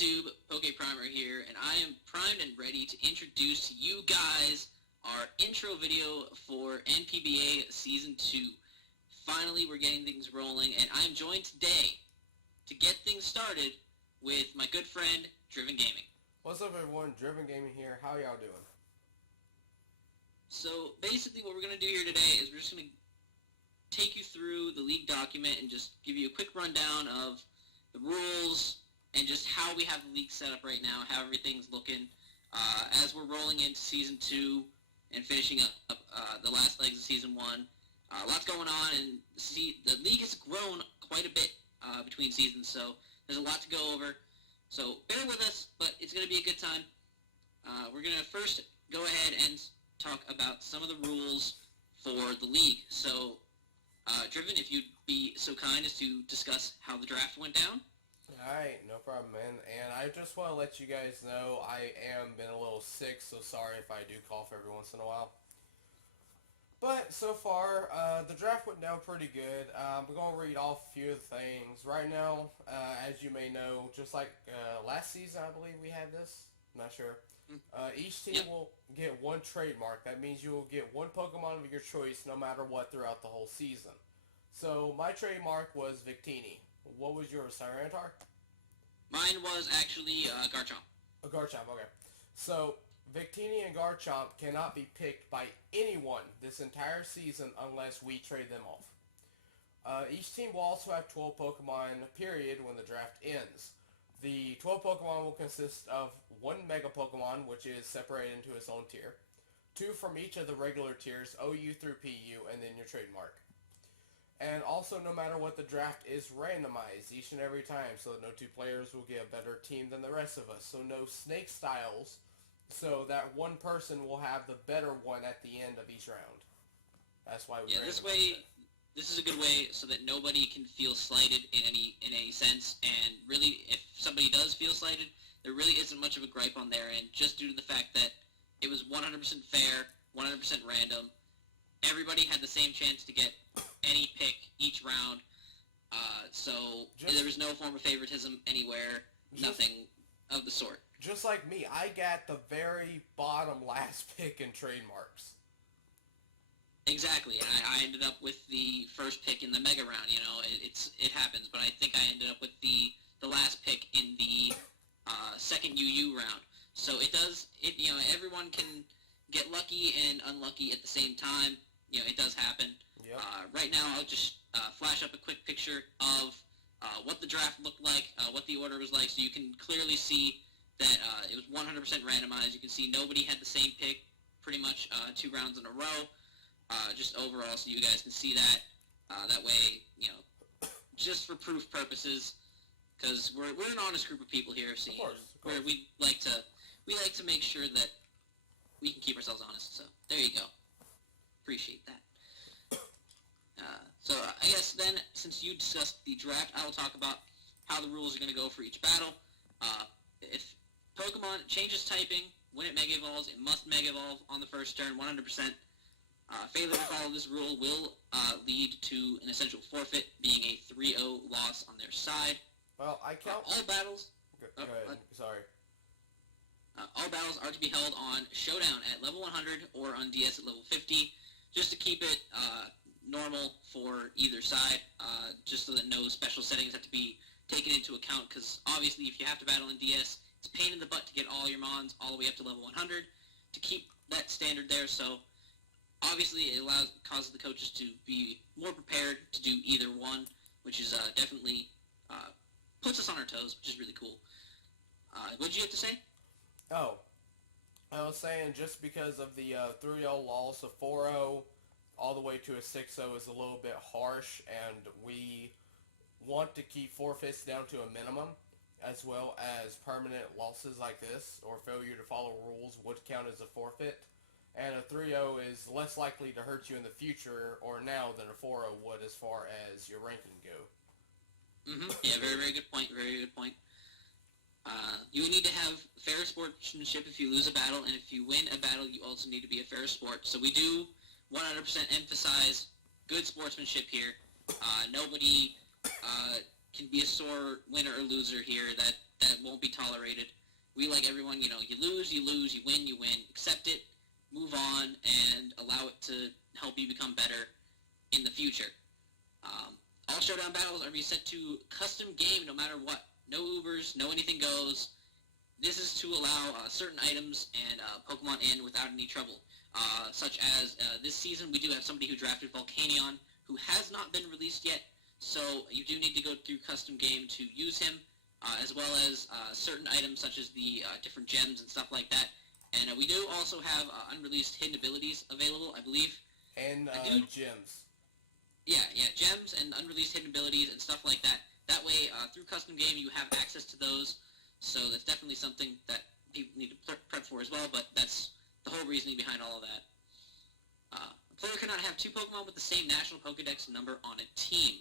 YouTube? Poke Primer here, and I am primed and ready to introduce to you guys our intro video for NPBA Season 2. Finally, we're getting things rolling, and I'm joined today to get things started with my good friend, Driven Gaming. What's up, everyone? Driven Gaming here. How y'all doing? So, basically what we're going to do here today is we're just going to take you through the league document and just give you a quick rundown of the rules and just how we have the league set up right now, how everything's looking as we're rolling into Season 2 and finishing up the last legs of Season 1. Lots going on, and the league has grown quite a bit between seasons, so there's a lot to go over. So bear with us, but it's going to be a good time. We're going to first go ahead and talk about some of the rules for the league. So, Driven, if you'd be so kind as to discuss how the draft went down. Alright, no problem, man. And I just want to let you guys know I am been a little sick, so sorry if I do cough every once in a while. But so far, the draft went down pretty good. We're going to read off a few of the things. Right now, as you may know, just like last season, I believe we had this. I'm not sure. Each team will get one trademark. That means you will get one Pokemon of your choice no matter what throughout the whole season. So my trademark was Victini. What was yours, Tyranitar? Mine was actually Garchomp. Garchomp, okay. So Victini and Garchomp cannot be picked by anyone this entire season unless we trade them off. Each team will also have 12 Pokemon, period, when the draft ends. The 12 Pokemon will consist of one Mega Pokemon, which is separated into its own tier, 2 from each of the regular tiers, OU through PU, and then your trademark. And also, no matter what, the draft is randomized each and every time, so no two players will get a better team than the rest of us. So no snake styles, so that one person will have the better one at the end of each round. That's why we this is a good way so that nobody can feel slighted in any sense, and really, if somebody does feel slighted, there really isn't much of a gripe on their end, just due to the fact that it was 100% fair, 100% random. Everybody had the same chance to get any pick each round, so there was no form of favoritism anywhere, nothing of the sort. Just like me, I got the very bottom last pick in trademarks. Exactly, and I ended up with the first pick in the Mega round. You know, it happens, but I think I ended up with the last pick in the second UU round. So everyone can get lucky and unlucky at the same time. You know, it does happen. Yep. Right now, I'll just flash up a quick picture of what the draft looked like, what the order was like, so you can clearly see that it was 100% randomized. You can see nobody had the same pick pretty much 2 rounds in a row, just overall, so you guys can see that. That way, just for proof purposes, because we're an honest group of people here. So, of course. Where we like to make sure that we can keep ourselves honest. So there you go. Appreciate that. So I guess then, since you discussed the draft, I will talk about how the rules are going to go for each battle. If Pokemon changes typing when it Mega Evolves, it must Mega Evolve on the first turn, 100%. Failure to follow this rule will lead to an essential forfeit, being a 3-0 loss on their side. Well, I count... all battles... Go ahead. Sorry. All battles are to be held on Showdown at level 100 or on DS at level 50, just to keep it normal for either side, just so that no special settings have to be taken into account, because obviously if you have to battle in DS, it's a pain in the butt to get all your Mons all the way up to level 100 to keep that standard there, so obviously it causes the coaches to be more prepared to do either one, which is definitely puts us on our toes, which is really cool. What did you have to say? Oh, I was saying just because of the 3-0 loss, a 4-0 all the way to a 6-0 is a little bit harsh, and we want to keep forfeits down to a minimum, as well as permanent losses like this, or failure to follow rules would count as a forfeit. And a 3-0 is less likely to hurt you in the future or now than a 4-0 would as far as your ranking go. Yeah, very, very good point. Very good point. You need to have fair sportsmanship if you lose a battle, and if you win a battle, you also need to be a fair sport. So we do 100% emphasize good sportsmanship here. Nobody can be a sore winner or loser here. That that won't be tolerated. We, like everyone, you lose, you win, you win. Accept it, move on, and allow it to help you become better in the future. All showdown battles are reset to custom game no matter what. No Ubers, no anything goes. This is to allow certain items and Pokemon in without any trouble. Such as this season, we do have somebody who drafted Volcanion, who has not been released yet, so you do need to go through custom game to use him, as well as certain items such as the different gems and stuff like that. And we do also have unreleased hidden abilities available, I believe. And gems. Yeah, gems and unreleased hidden abilities and stuff like that. That way, through custom game, you have access to those. So that's definitely something that people need to prep for as well, but that's the whole reasoning behind all of that. A player cannot have 2 Pokemon with the same National Pokedex number on a team.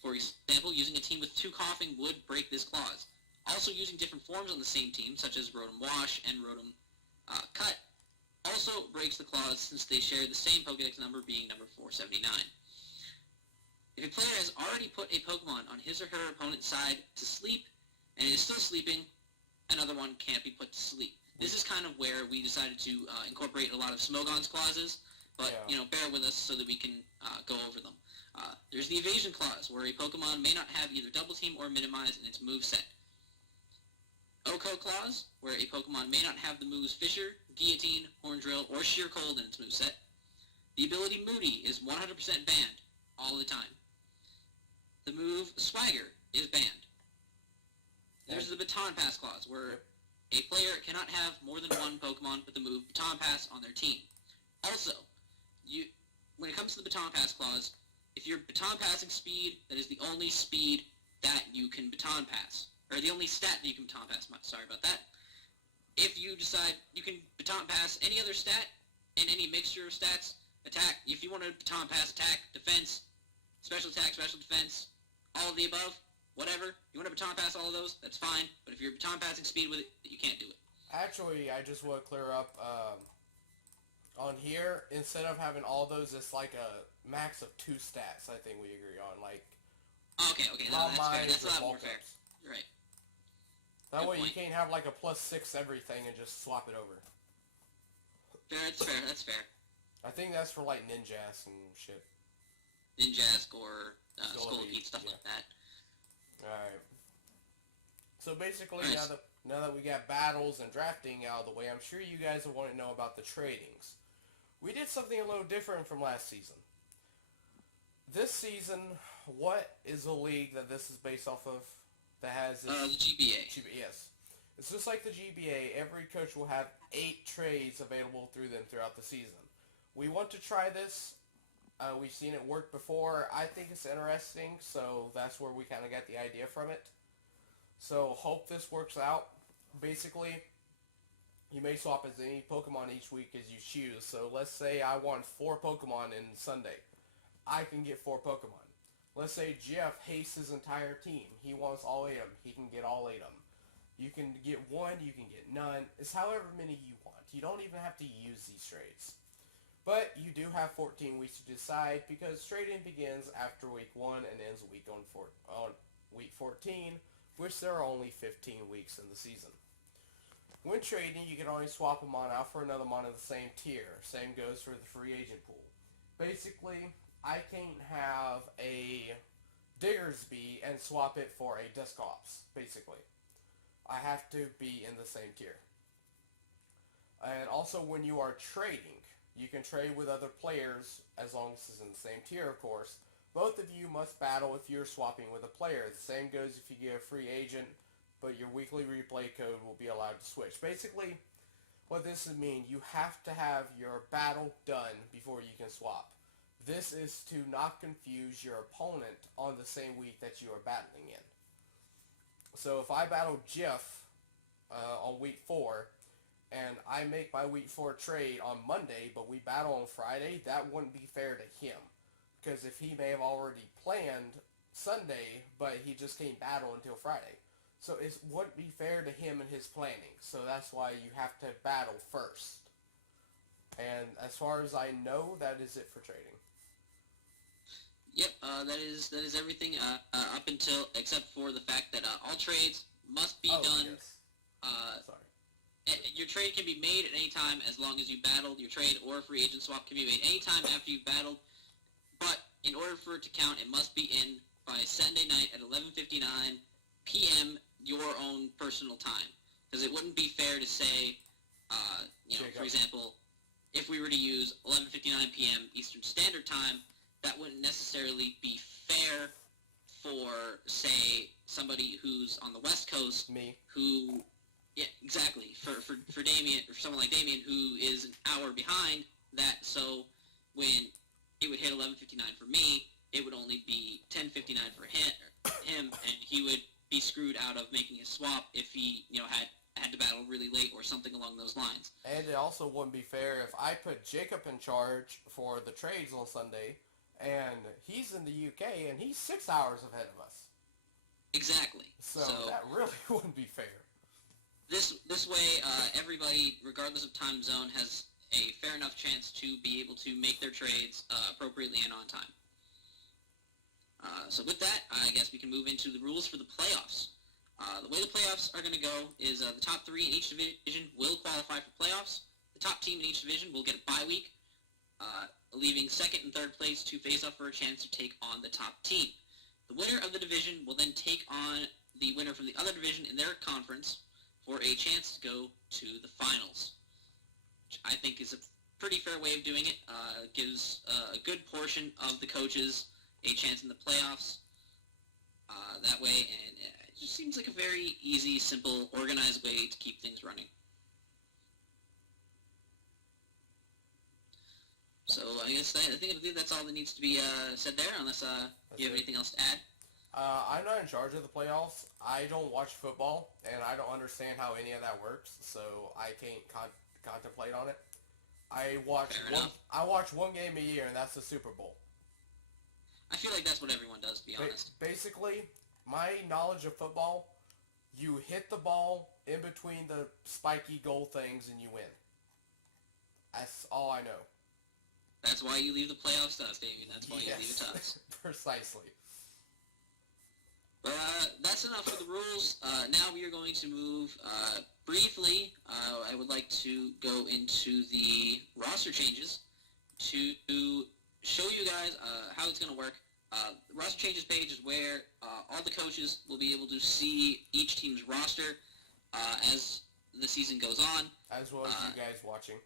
For example, using a team with 2 Coughing would break this clause. Also, using different forms on the same team, such as Rotom Wash and Rotom Cut, also breaks the clause since they share the same Pokedex number, being number 479. If a player has already put a Pokemon on his or her opponent's side to sleep, and is still sleeping, another one can't be put to sleep. This is kind of where we decided to incorporate a lot of Smogon's clauses, but, bear with us so that we can go over them. There's the Evasion clause, where a Pokemon may not have either Double Team or Minimize in its moveset. Oko clause, where a Pokemon may not have the moves Fissure, Guillotine, Horn Drill, or Sheer Cold in its moveset. The ability Moody is 100% banned, all the time. The move Swagger is banned. There's the Baton Pass clause, where a player cannot have more than 1 Pokemon with the move Baton Pass on their team. Also, when it comes to the Baton Pass clause, if you're Baton Passing speed, that is the only speed that you can Baton Pass. Or the only stat that you can Baton Pass, sorry about that. If you decide you can Baton Pass any other stat in any mixture of stats, attack, if you want to Baton Pass attack, defense, special attack, special defense, all of the above, whatever, you want to Baton Pass all of those, that's fine, but if you're Baton Passing speed with it, you can't do it. Actually, I just want to clear up, on here, instead of having all those, it's like a max of 2 stats, I think we agree on, like... Okay, no, that's fair, that's a lot more fair. You're right. That Good way point. you can't have like a +6 everything and just swap it over. That's fair. I think that's for like Ninjask and shit. Ninjask or Scolipede, stuff like that. Alright. So basically, Nice. now that we got battles and drafting out of the way, I'm sure you guys will want to know about the tradings. We did something a little different from last season. This season, what is the league that this is based off of that has this? The GBA. Yes. It's just like the GBA. Every coach will have 8 trades available through them throughout the season. We want to try this. We've seen it work before. I think it's interesting, so that's where we kind of got the idea from it. So hope this works out. Basically, you may swap as many Pokemon each week as you choose. So let's say I want 4 Pokemon in Sunday. I can get 4 Pokemon. Let's say Jeff hates his entire team. He wants all 8 of them. He can get all 8 of them. You can get 1, you can get none. It's however many you want. You don't even have to use these trades. But you do have 14 weeks to decide because trading begins after week 1 and ends week 14, which there are only 15 weeks in the season. When trading, you can only swap a mon out for another mon of the same tier. Same goes for the free agent pool. Basically, I can't have a Diggersby and swap it for a Dusclops, basically. I have to be in the same tier. And also when you are trading, you can trade with other players as long as it's in the same tier, of course. Both of you must battle if you're swapping with a player. The same goes if you get a free agent, but your weekly replay code will be allowed to switch. Basically, what this would mean, you have to have your battle done before you can swap. This is to not confuse your opponent on the same week that you are battling in. So if I battle Jeff on week 4, and I make my week 4 trade on Monday, but we battle on Friday, that wouldn't be fair to him. Because if he may have already planned Sunday, but he just can't battle until Friday. So it wouldn't be fair to him and his planning. So that's why you have to battle first. And as far as I know, that is it for trading. Yep, that is everything up until, except for the fact that all trades must be done. Yes. Sorry. Your trade can be made at any time as long as you battled. Your trade or free agent swap can be made any time after you've battled. But in order for it to count, it must be in by Sunday night at 11:59 p.m. your own personal time. Because it wouldn't be fair to say, for example, if we were to use 11:59 p.m. Eastern Standard Time, that wouldn't necessarily be fair for, say, somebody who's on the West Coast. Me. Who, yeah, exactly. For Damien, or someone like Damien, who is an hour behind that, so when it would hit 11:59 for me, it would only be 10:59 for him, and he would be screwed out of making a swap if he, had to battle really late or something along those lines. And it also wouldn't be fair if I put Jacob in charge for the trades on Sunday, and he's in the UK, and he's 6 hours ahead of us. Exactly. So that really wouldn't be fair. This way, everybody, regardless of time zone, has a fair enough chance to be able to make their trades appropriately and on time. So with that, I guess we can move into the rules for the playoffs. The way the playoffs are going to go is the top three in each division will qualify for playoffs. The top team in each division will get a bye week, leaving second and third place to face off for a chance to take on the top team. The winner of the division will then take on the winner from the other division in their conference for a chance to go to the finals, which I think is a pretty fair way of doing it. Gives a good portion of the coaches a chance in the playoffs that way, and it just seems like a very easy, simple, organized way to keep things running. So I think that's all that needs to be said there, unless you have anything else to add. I'm not in charge of the playoffs. I don't watch football, and I don't understand how any of that works, so I can't contemplate on it. I watch one game a year, and that's the Super Bowl. I feel like that's what everyone does, to be honest. Basically, my knowledge of football, you hit the ball in between the spiky goal things and you win. That's all I know. That's why you leave the playoffs to us, Damien. That's why you leave it to us. Precisely. But that's enough for the rules. Now we are going to move briefly. I would like to go into the roster changes to show you guys how it's going to work. The roster changes page is where all the coaches will be able to see each team's roster as the season goes on. As well as you guys watching.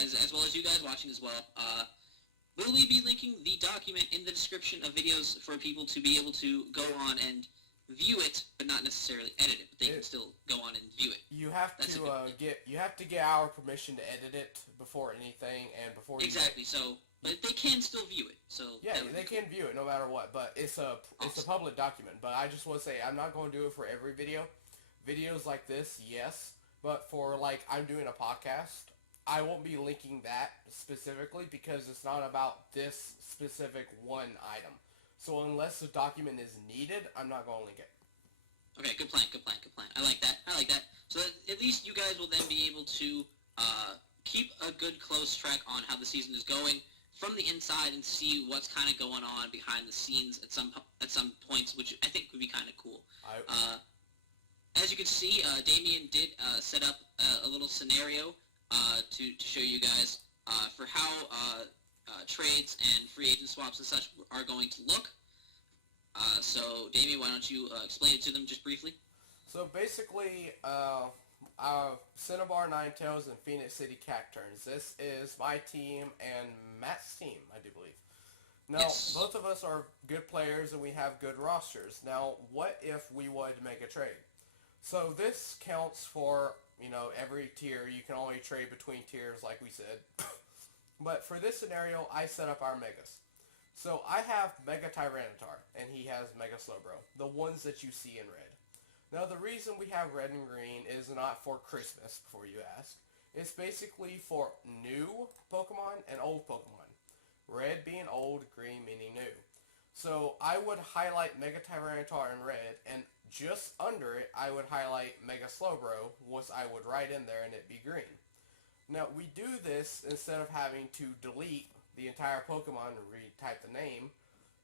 As well as you guys watching as well. Will we be linking the document in the description of videos for people to be able to go on and view it, but not necessarily edit it, but they can still go on and view it? You have to get our permission to edit it before anything, and before exactly. But they can still view it. So yeah, they can view it no matter what. But it's a public document. But I just want to say I'm not going to do it for every video. Videos like this, yes, but for like I'm doing a podcast, I won't be linking that specifically because it's not about this specific one item. So unless the document is needed, I'm not going to link it. Okay, good plan. I like that. So at least you guys will then be able to keep a good close track on how the season is going from the inside and see what's kind of going on behind the scenes at some points, which I think would be kind of cool. As you can see, Damien did set up a little scenario to show you guys for how trades and free agent swaps and such are going to look. So, Damien, why don't you explain it to them just briefly? So basically, Cinnabar, Ninetales, and Phoenix City Cacturns. This is my team and Matt's team, I do believe. Now, yes. Both of us are good players and we have good rosters. Now, what if we wanted to make a trade? So this counts for, every tier. You can only trade between tiers, like we said. But for this scenario, I set up our Megas. So I have Mega Tyranitar, and he has Mega Slowbro, the ones that you see in red. Now the reason we have red and green is not for Christmas, before you ask. It's basically for new Pokemon and old Pokemon. Red being old, green meaning new. So I would highlight Mega Tyranitar in red, and just under it, I would highlight Mega Slowbro, which I would write in there and it'd be green. Now, we do this instead of having to delete the entire Pokemon and retype the name,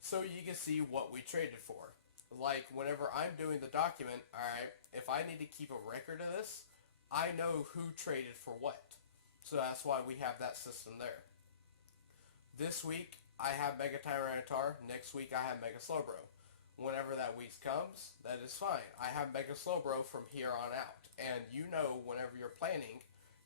so you can see what we traded for. like whenever I'm doing the document, alright, if I need to keep a record of this, I know who traded for what. So that's why we have that system there. This week, I have Mega Tyranitar. Next week, I have Mega Slowbro. Whenever that week comes, that is fine. I have Mega Slowbro from here on out. And you know, whenever you're planning,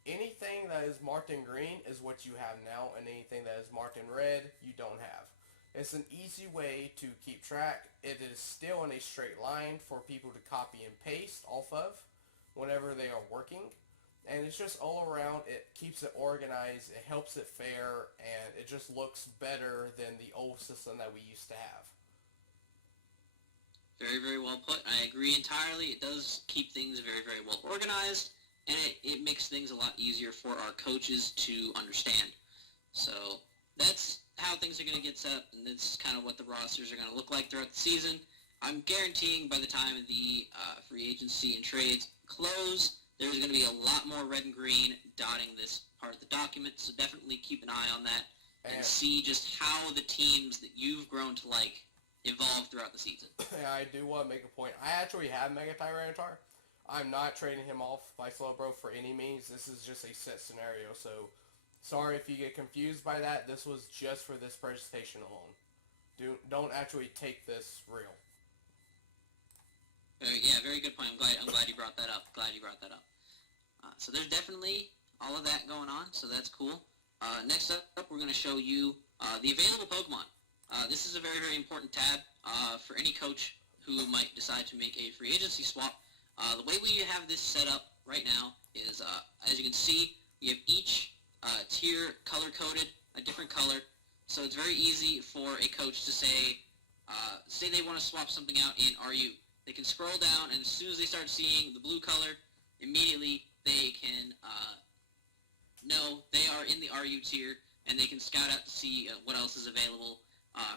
anything that is marked in green is what you have now, and anything that is marked in red, you don't have. It's an easy way to keep track. It is still in a straight line for people to copy and paste off of whenever they are working. And it's just all around, it keeps it organized, it helps it fair, and it just looks better than the old system that we used to have. Very, very well put. I agree entirely. It does keep things very, very well organized, and it makes things a lot easier for our coaches to understand. So that's how things are going to get set up, and that's kind of what the rosters are going to look like throughout the season. I'm guaranteeing by the time the free agency and trades close, there's going to be a lot more red and green dotting this part of the document, so definitely keep an eye on that and see just how the teams that you've grown to like evolve throughout the season. Yeah, I do want to make a point. I actually have Mega Tyranitar. I'm not trading him off by Slowbro for any means. This is just a set scenario, so sorry if you get confused by that. This was just for this presentation alone. Don't actually take this real. Yeah, very good point. I'm glad you brought that up. So there's definitely all of that going on, so that's cool. Next up, we're going to show you the available Pokemon. This is a very, very important tab for any coach who might decide to make a free agency swap. The way we have this set up right now is, as you can see, we have each tier color-coded, a different color. So it's very easy for a coach to say they want to swap something out in RU. They can scroll down, and as soon as they start seeing the blue color, immediately they can know they are in the RU tier, and they can scout out to see what else is available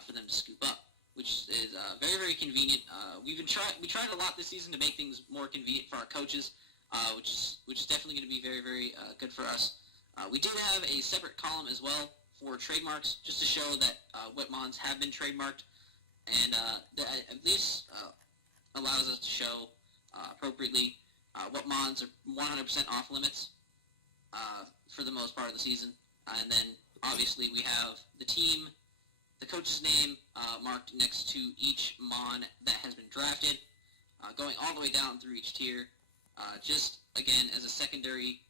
for them to scoop up, which is very, very convenient. We tried a lot this season to make things more convenient for our coaches, which is definitely going to be very, very good for us. We did have a separate column as well for trademarks, just to show that what mons have been trademarked, and that at least allows us to show appropriately what mons are 100% off limits for the most part of the season. And then obviously we have the team, the coach's name marked next to each mon that has been drafted, going all the way down through each tier, just again as a secondary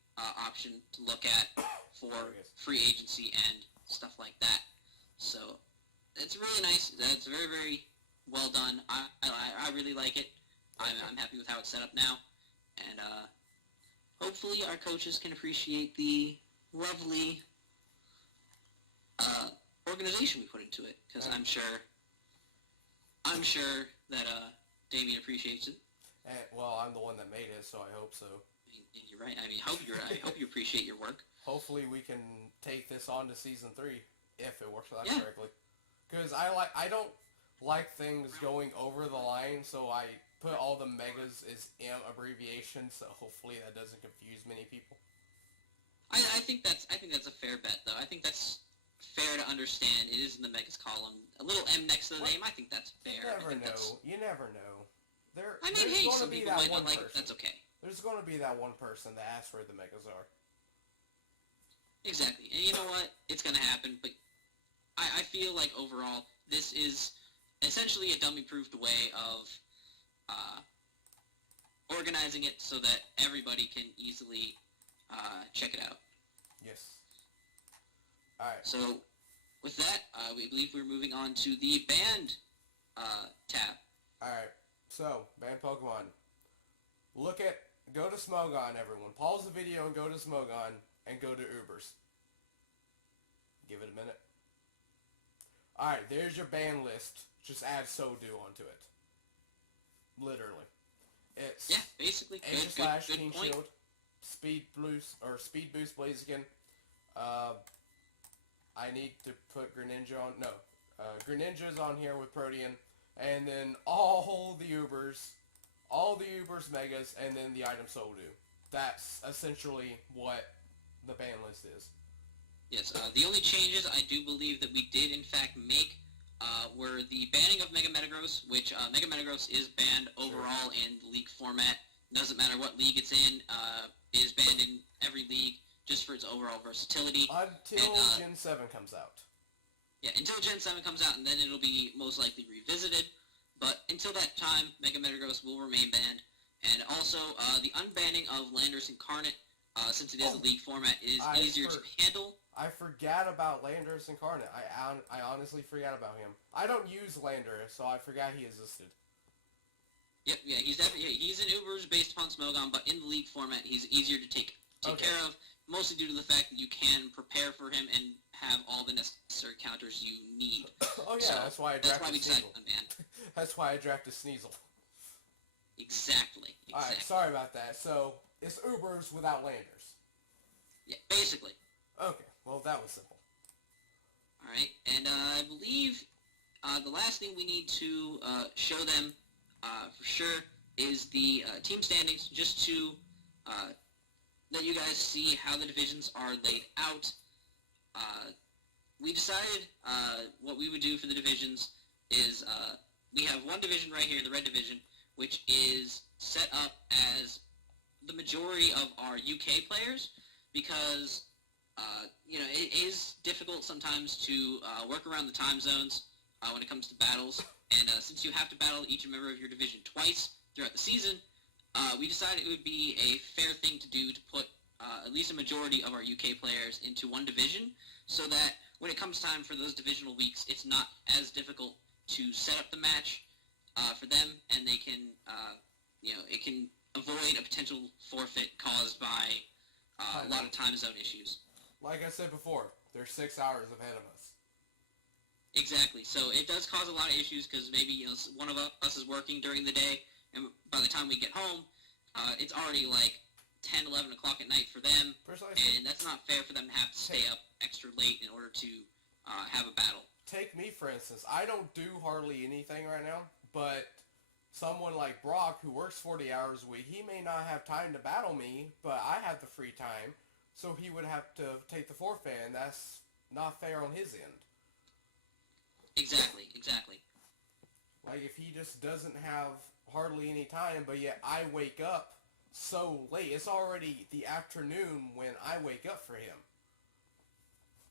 option to look at for free agency and stuff like that. So it's really nice. It's very, very well done. I really like it. I'm happy with how it's set up now, and hopefully our coaches can appreciate the lovely organization we put into it, because I'm sure that Damien appreciates it. Well, I'm the one that made it, so I hope so. You're right. I hope you appreciate your work. Hopefully we can take this on to Season 3, if it works out correctly. Because I don't like things going over the line, so I put all the megas as M abbreviation, so hopefully that doesn't confuse many people. I think that's a fair bet, though. I think that's fair to understand. It is in the megas column. A little M next to the name, I think that's fair. You never know. Hey, some people might not like it. That's okay. There's going to be that one person that asks where the megas are. Exactly. And you know what? It's going to happen, but I feel like overall this is essentially a dummy-proofed way of organizing it so that everybody can easily check it out. Yes. Alright. So, with that, we believe we're moving on to the banned tab. Alright. So, banned Pokemon. Go to Smogon, everyone. Pause the video and go to Smogon and go to Ubers. Give it a minute. Alright, there's your ban list. Just add Sodu onto it. Literally. It's basically. Good point. Shield, Speed Boost Blaziken. I need to put Greninja on. No. Greninja's on here with Protean. And then all the Ubers Megas, and then the item Sodu. That's essentially what the ban list is. Yes, the only changes I do believe that we did in fact make were the banning of Mega Metagross, which Mega Metagross is banned overall in the league format. Doesn't matter what league it's in, is banned in every league just for its overall versatility. Until Gen 7 comes out. Yeah, until Gen 7 comes out, and then it'll be most likely revisited. But until that time, Mega Metagross will remain banned. And also, the unbanning of Landorus Incarnate, since it is a league format, is easier to handle. I forgot about Landorus Incarnate. I honestly forgot about him. I don't use Landorus, so I forgot he existed. Yep, yeah, he's an Ubers based upon Smogon, but in the league format, he's easier to take care of, mostly due to the fact that you can prepare for him and have all the necessary counters you need. Oh yeah, so that's why I drafted Sneasel. That's why I drafted Sneasel. Exactly. Alright, sorry about that. So, it's Ubers without Landers. Yeah, basically. Okay, well that was simple. Alright, and I believe the last thing we need to show them for sure is the team standings, just to let you guys see how the divisions are laid out. We decided what we would do for the divisions is we have one division right here, the red division, which is set up as the majority of our UK players, because it is difficult sometimes to work around the time zones when it comes to battles, and since you have to battle each member of your division twice throughout the season, we decided it would be a fair thing to do to put at least a majority of our UK players into one division, so that when it comes time for those divisional weeks, it's not as difficult to set up the match for them, and they can, it can avoid a potential forfeit caused by a lot of time zone issues. Like I said before, they're 6 hours ahead of us. Exactly. So it does cause a lot of issues because maybe one of us is working during the day, and by the time we get home, it's already like 10, 11 o'clock at night for them, Precisely. And that's not fair for them to have to stay up extra late in order to have a battle. Take me, for instance. I don't do hardly anything right now, but someone like Brock, who works 40 hours a week, he may not have time to battle me, but I have the free time, so he would have to take the forfeit, and that's not fair on his end. Exactly. Like, if he just doesn't have hardly any time, but yet I wake up so late. It's already the afternoon when I wake up for him.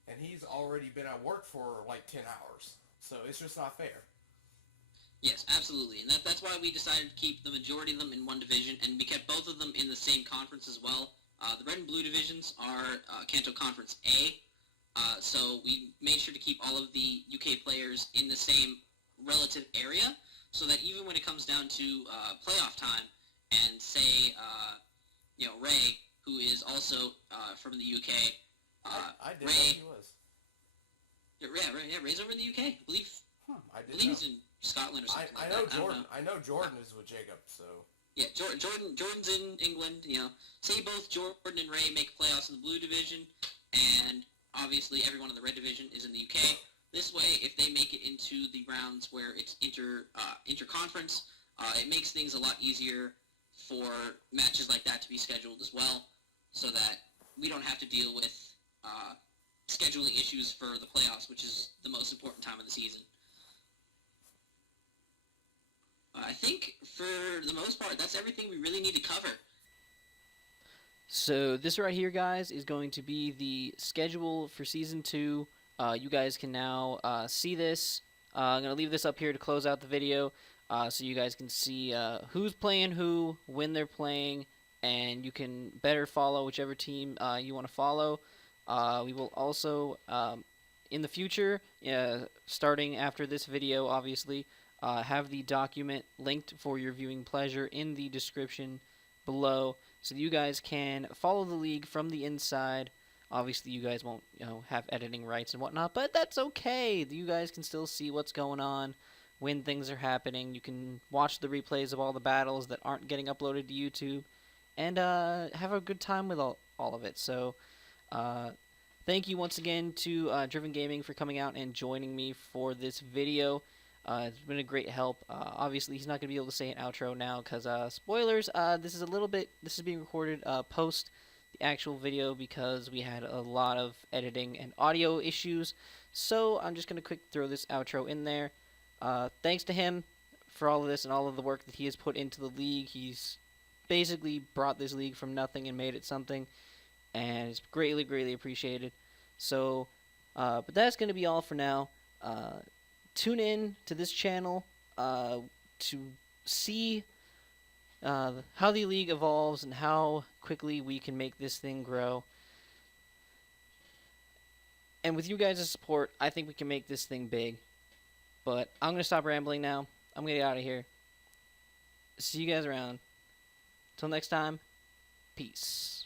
And he's already been at work for like 10 hours. So it's just not fair. Yes, absolutely. And that's why we decided to keep the majority of them in one division, and we kept both of them in the same conference as well. The red and blue divisions are Kanto Conference A. So we made sure to keep all of the UK players in the same relative area, so that even when it comes down to playoff time, and say, Ray, who is also from the UK, I didn't know he was. Ray's over in the UK, I believe. I believe he's in Scotland or something I know Jordan. I know Jordan is with Jacob, so. Yeah, Jordan's in England. Say both Jordan and Ray make playoffs in the blue division, and obviously everyone in the red division is in the UK. This way, if they make it into the rounds where it's inter-conference, it makes things a lot easier for matches like that to be scheduled as well, so that we don't have to deal with scheduling issues for the playoffs, which is the most important time of the season. I think, for the most part, that's everything we really need to cover. So this right here, guys, is going to be the schedule for Season 2. You guys can now see this. I'm going to leave this up here to close out the video so you guys can see who's playing who, when they're playing, and you can better follow whichever team you want to follow. We will also, in the future, starting after this video, obviously, have the document linked for your viewing pleasure in the description below, so you guys can follow the league from the inside. Obviously, you guys won't, have editing rights and whatnot, but that's okay. You guys can still see what's going on when things are happening. You can watch the replays of all the battles that aren't getting uploaded to YouTube, and have a good time with all of it. So, thank you once again to Driven Gaming for coming out and joining me for this video. It's been a great help. Obviously, he's not going to be able to say an outro now because, spoilers, this is being recorded post the actual video because we had a lot of editing and audio issues. So I'm just going to quick throw this outro in there. Thanks to him for all of this and all of the work that he has put into the league. He's basically brought this league from nothing and made it something, and it's greatly, greatly appreciated. So, but that's going to be all for now. Tune in to this channel to see how the league evolves and how quickly we can make this thing grow. And with you guys' support, I think we can make this thing big. But I'm going to stop rambling now. I'm going to get out of here. See you guys around. Till next time, peace.